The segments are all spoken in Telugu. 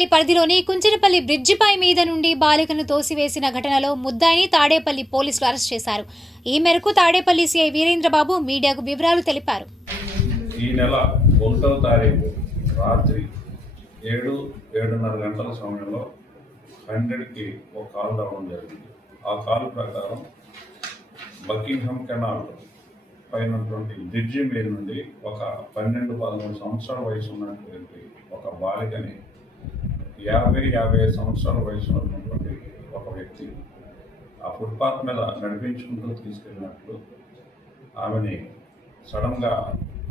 తాడేపల్లి పరిధిలోని కుంచెరపల్లి బ్రిడ్జిపై మీద నుండి బాలికను తోసివేసిన ఘటనలో ముద్దాయిని తాడేపల్లి పోలీసులు అరెస్ట్ చేశారు. ఈ మేరకు తాడేపల్లి సీఐ వీరేంద్రబాబు మీడియాకు వివరాలు తెలిపారు. ఈ నెల 1వ తారీఖు రాత్రి 7-7:30 గంటల సమయంలో 100కి ఒక కాల్ రావడం జరిగింది. ఆ కాల్ ప్రకారం బకింగ్హామ్ కెనాల్ పైనటువంటి బ్రిడ్జి మీద నుండి ఒక 12-13 సంవత్సరాల వయసు ఉన్నటువంటి ఒక బాలికని 50-55 సంవత్సరాల వయసు ఉన్నటువంటి ఒక వ్యక్తి ఆ ఫుట్పాత్ మీద నడిపించుకుంటూ తీసుకెళ్ళినట్లు ఆమెని సడన్గా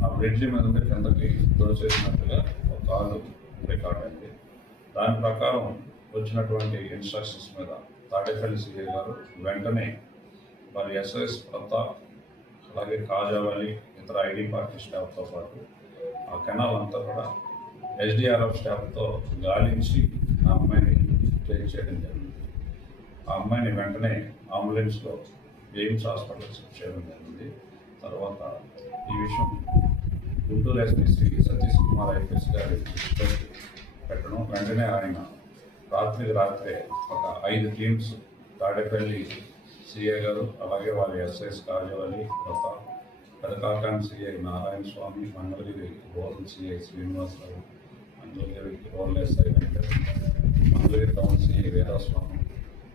ఆ బ్రిడ్జి మీద నుండి కిందకి తోసేసినట్టుగా ఒక కాల్ రికార్డ్ అయింది. దాని ప్రకారం వచ్చినటువంటి ఇన్స్ట్రక్షన్స్ మీద తాడేపల్లి సిఐ గారు వెంటనే మరి ఎస్ఎస్ ప్రతాప్ అలాగే కాజావలి ఇతర ఐడి పార్టీ స్టాఫ్తో పాటు ఆ కెనాల్ అంతా కూడా ఎస్డిఆర్ఎఫ్ స్టాఫ్తో గాలించి ఆ అమ్మాయిని ట్రైన్ చేయడం జరిగింది. ఆ అమ్మాయిని వెంటనే అంబులెన్స్లో ఎయిమ్స్ హాస్పిటల్ షిఫ్ట్ చేయడం జరిగింది. తర్వాత ఈ విషయం గుంటూరు ఎస్పీ శ్రీ సతీష్ కుమార్ ఐపీఎస్ గారి దృష్టిలోకి పెట్టడం, వెంటనే ఆయన రాత్రే ఒక 5 టీమ్స్ తాడేపల్లి సిఐ గారు అలాగే వారి SIs Kajavalli Pratap, Pedakakani CI Narayana Swamy, Mangalagiri rural CI Srinivasarao, Mangalagiri rural SI Venkata, Mangalagiri town CI Veeraswamy,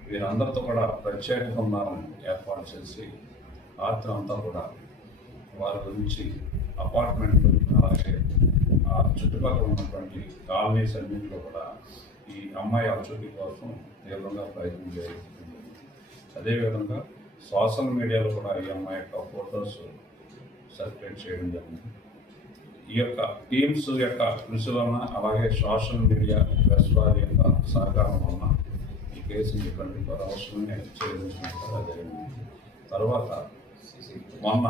వీరందరితో కూడా ప్రత్యేక బృందాలను ఏర్పాటు చేసి రాత్రి అంతా కూడా వారి గురించి అపార్ట్మెంట్లు అలాగే ఆ చుట్టుపక్కల ఉన్నటువంటి కాలనీస్ అన్నింటిలో కూడా ఈ అమ్మాయి ఆచూకీ కోసం తీవ్రంగా ప్రయత్నం జరుగుతుంది. అదేవిధంగా సోషల్ మీడియాలో కూడా ఈ అమ్మాయి యొక్క ఫొటోస్ సర్క్యులేట్ చేయడం జరిగింది. ఈ యొక్క టీమ్స్ యొక్క కృషి వలన అలాగే సోషల్ మీడియా ప్రెస్ వారి యొక్క సహకారం వలన ఈ కేసుని 24 అవర్స్లోనే ఛేదించినట్టుగా జరిగింది. తర్వాత మొన్న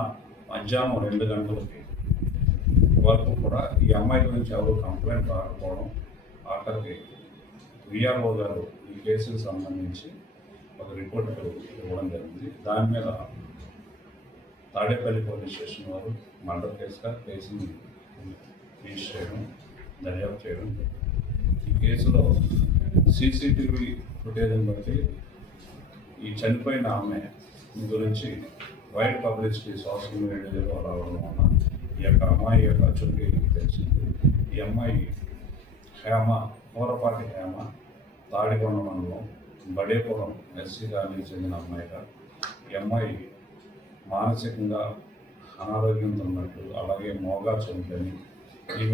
మధ్యాహ్నం 2 గంటలకి వరకు కూడా ఈ అమ్మాయి గురించి ఎవరు కంప్లైంట్ రాకపోవడం, ఆఖరికి విఆర్ఓ గారు ఈ కేసుకు సంబంధించి ఒక రిపోర్ట్ ఇవ్వడం జరిగింది. దాని మీద తాడేపల్లి పోలీస్ స్టేషన్ వారు మర్డర్ కేసుగా కేసుని రిజిస్టర్ చేయడం, దర్యాప్తు చేయడం. ఈ కేసులో సీసీటీవీ ఫుటేజ్ని బట్టి ఈ చనిపోయిన ఆమె గురించి వైడ్ పబ్లిసిటీ సోషల్ మీడియాలో రావడం వలన ఈ యొక్క అమ్మాయి యొక్క చుట్టూ తెలిసింది. ఈ అమ్మాయి హేమ, కూరపాటి హేమ, తాడికొండ మండలం బడేపురం ఎస్సీ కాలనీకి చెందిన అమ్మాయిగా ఈ అమ్మాయి మానసికంగా అనారోగ్యంతో ఉన్నట్టు అలాగే మోగా చెందని ఈమె